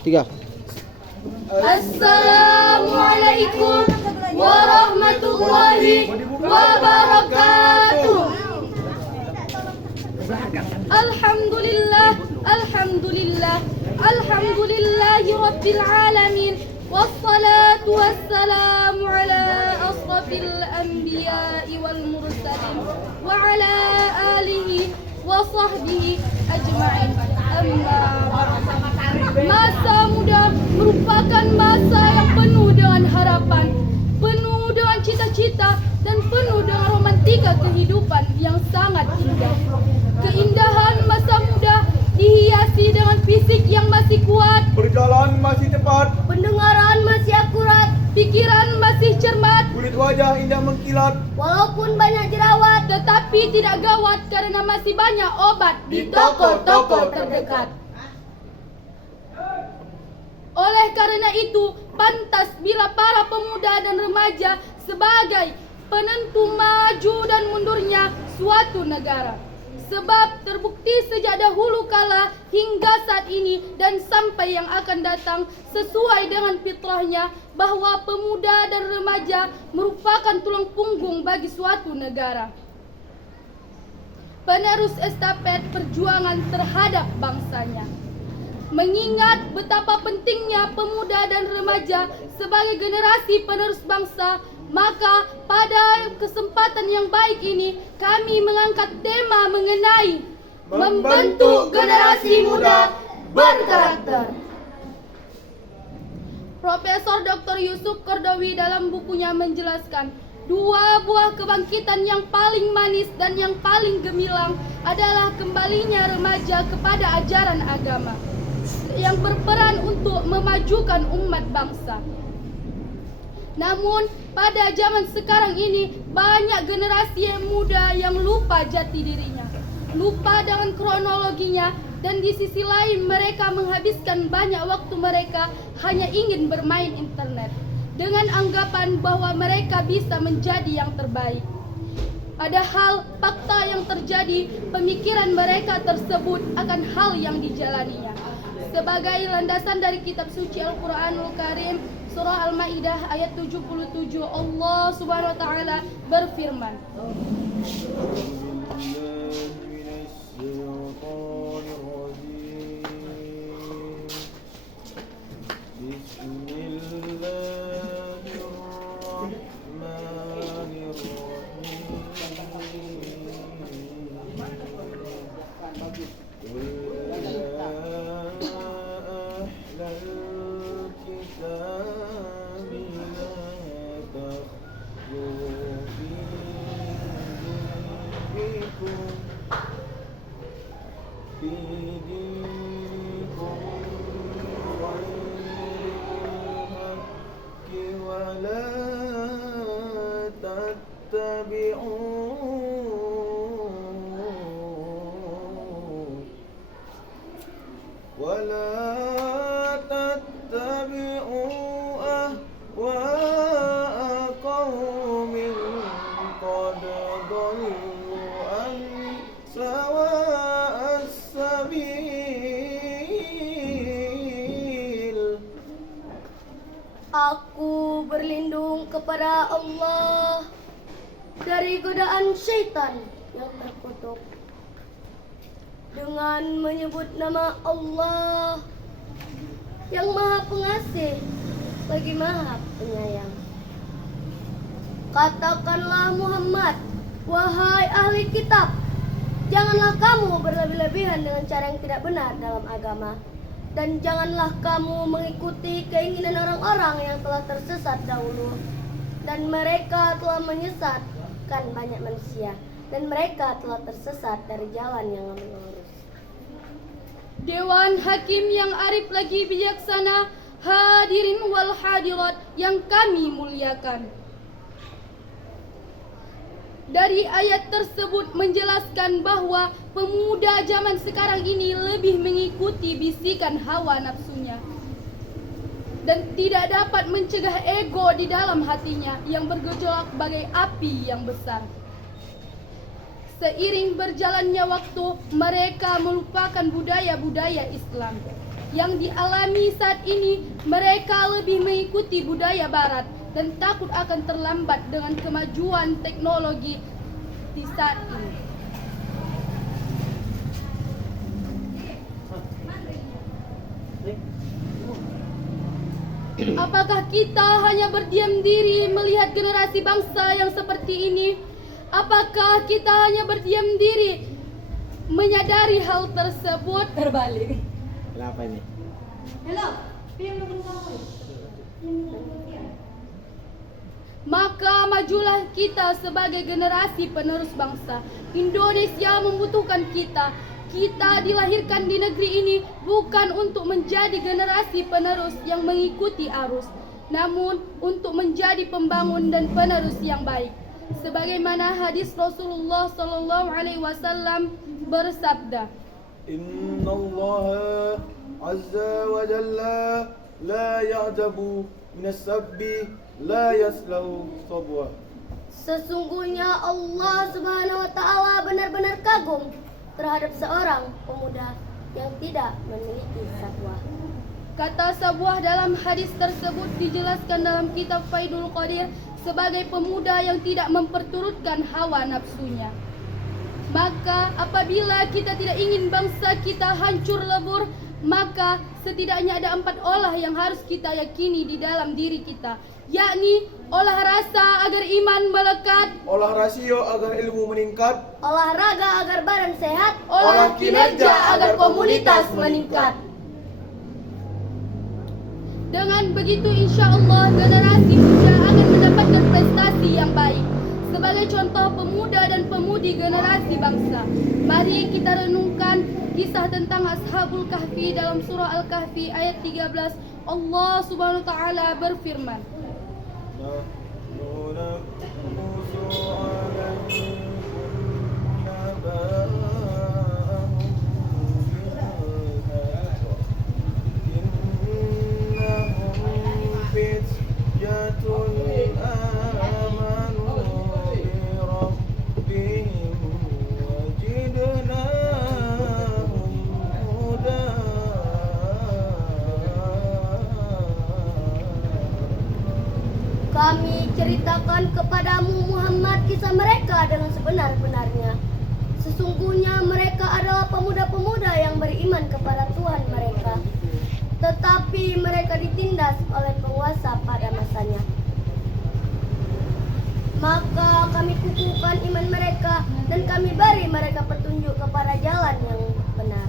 Tiga. Assalamualaikum warahmatullahi wabarakatuh. Alhamdulillah, alhamdulillah, alhamdulillahi rabbil alamin. Wassalatu wassalamu ala asrafil anbiya'i wal mursalin wa ala alihi wa sahbihi ajma'in. Amma ba'd. Masa muda merupakan masa yang penuh dengan harapan, penuh dengan cita-cita, dan penuh dengan romantika kehidupan yang sangat indah. Keindahan masa muda dihiasi dengan fisik yang masih kuat, berjalan masih cepat, pendengaran masih akurat, pikiran masih cermat, kulit wajah indah mengkilat. walaupun banyak jerawat, tetapi tidak gawat karena masih banyak obat di toko-toko terdekat. Oleh karena itu, pantas bila para pemuda dan remaja sebagai penentu maju dan mundurnya suatu negara. Sebab terbukti sejak dahulu kala hingga saat ini dan sampai yang akan datang sesuai dengan fitrahnya bahwa pemuda dan remaja merupakan tulang punggung bagi suatu negara. Penerus estafet perjuangan terhadap bangsanya. Mengingat betapa pentingnya pemuda dan remaja sebagai generasi penerus bangsa, maka pada kesempatan yang baik ini kami mengangkat tema mengenai membentuk generasi muda berkarakter. Profesor Dr. Yusuf Qaradawi dalam bukunya menjelaskan, dua buah kebangkitan yang paling manis dan yang paling gemilang adalah kembalinya remaja kepada ajaran agama yang berperan untuk memajukan umat bangsa. Namun pada zaman sekarang ini banyak generasi yang muda yang lupa jati dirinya, lupa dengan kronologinya, dan di sisi lain mereka menghabiskan banyak waktu mereka hanya ingin bermain internet dengan anggapan bahwa mereka bisa menjadi yang terbaik. Padahal fakta yang terjadi, pemikiran mereka tersebut akan hal yang dijalaninya. Sebagai landasan dari kitab suci Al-Quranul Karim, surah Al-Maidah ayat 77, Allah Subhanahu wa taala berfirman, ولا تتبعوا أهواء قوم قد ضلوا عن سواء السبيل. Aku berlindung kepada Allah dari godaan syaitan yang terkutuk dengan menyebut nama Allah yang Maha Pengasih lagi Maha Penyayang. Katakanlah Muhammad, wahai ahli kitab, janganlah kamu berlebih-lebihan dengan cara yang tidak benar dalam agama, dan janganlah kamu mengikuti keinginan orang-orang yang telah tersesat dahulu, dan mereka telah menyesatkan banyak manusia, dan mereka telah tersesat dari jalan yang lurus. Dewan Hakim yang arif lagi bijaksana, hadirin wal hadirat yang kami muliakan. Dari ayat tersebut menjelaskan bahwa pemuda zaman sekarang ini lebih mengikuti bisikan hawa nafsunya dan tidak dapat mencegah ego di dalam hatinya yang bergejolak bagai api yang besar. Seiring berjalannya waktu, mereka melupakan budaya-budaya Islam. yang dialami saat ini, mereka lebih mengikuti budaya barat dan takut akan terlambat dengan kemajuan teknologi di saat ini. Apakah kita hanya berdiam diri melihat generasi bangsa yang seperti ini? Apakah kita hanya berdiam diri menyadari hal tersebut? Terbalik. Kenapa ini? Maka majulah kita sebagai generasi penerus bangsa. Indonesia membutuhkan kita. Kita dilahirkan di negeri ini bukan untuk menjadi generasi penerus yang mengikuti arus, namun untuk menjadi pembangun dan penerus yang baik. Sebagaimana hadis Rasulullah sallallahu alaihi wasallam bersabda, Inna Allah azza wa jalla la ya'jabu minas sabbi la yaslau sabwa. Sesungguhnya Allah Subhanahu wa taala benar-benar kagum terhadap seorang pemuda yang tidak memiliki satwa. kata Sabuah dalam hadis tersebut dijelaskan dalam kitab Faidul Qadir sebagai pemuda yang tidak memperturutkan hawa nafsunya. Maka apabila kita tidak ingin bangsa kita hancur lebur, maka setidaknya ada 4 olah yang harus kita yakini di dalam diri kita, yakni olah rasa agar iman melekat, Olah rasio agar ilmu meningkat, Olahraga agar badan sehat, olah kinerja agar komunitas meningkat. Dengan begitu insya Allah generasi muda akan mendapatkan prestasi yang baik. Sebagai contoh pemuda dan pemudi generasi bangsa, mari kita renungkan kisah tentang Ashabul Kahfi dalam surah Al-Kahfi ayat 13. Allah Subhanahu wa taala berfirman, Nahnu naqussu 'alaihim naba'ahum bilhaqq. Innahum fityatun amanu bi rabbihim wajidnahum huda. kami ceritakan kepadamu Muhammad kisah mereka dengan sebenar-benarnya. Sesungguhnya mereka adalah pemuda-pemuda yang beriman kepada Tuhan mereka. Tetapi mereka ditindas oleh penguasa pada masanya. Maka kami kukuhkan iman mereka dan kami beri mereka petunjuk kepada jalan yang benar.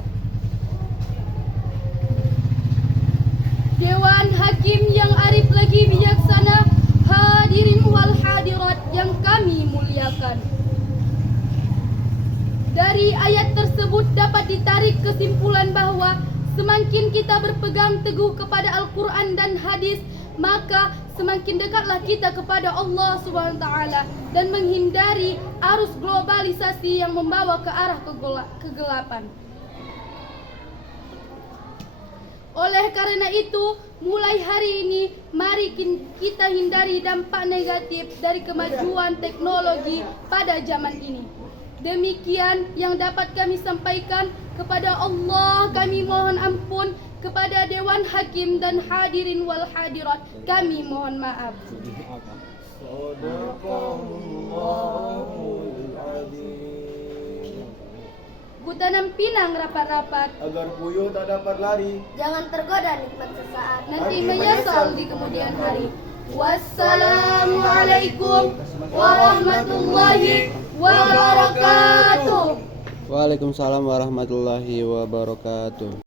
Dewan Hakim yang arif lagi bijaksana, hadirin wal hadirat yang kami muliakan. Dari ayat tersebut dapat ditarik kesimpulan bahwa semakin kita berpegang teguh kepada Al-Quran dan hadis, maka semakin dekatlah kita kepada Allah Subhanahu wa taala dan menghindari arus globalisasi yang membawa ke arah kegelapan. Oleh karena itu, mulai hari ini mari kita hindari dampak negatif dari kemajuan teknologi pada zaman ini. Demikian yang dapat kami sampaikan. Kepada Allah kami mohon ampun, kepada Dewan Hakim dan hadirin wal hadirat kami mohon maaf. Sadaqallahul azim. Butanam pinang rapat-rapat, Agar puyuh tak dapat lari. Jangan tergoda nikmat sesaat. nanti menyesal di kemudian hari. Wassalamualaikum warahmatullahi wabarakatuh. Waalaikumsalam warahmatullahi wabarakatuh.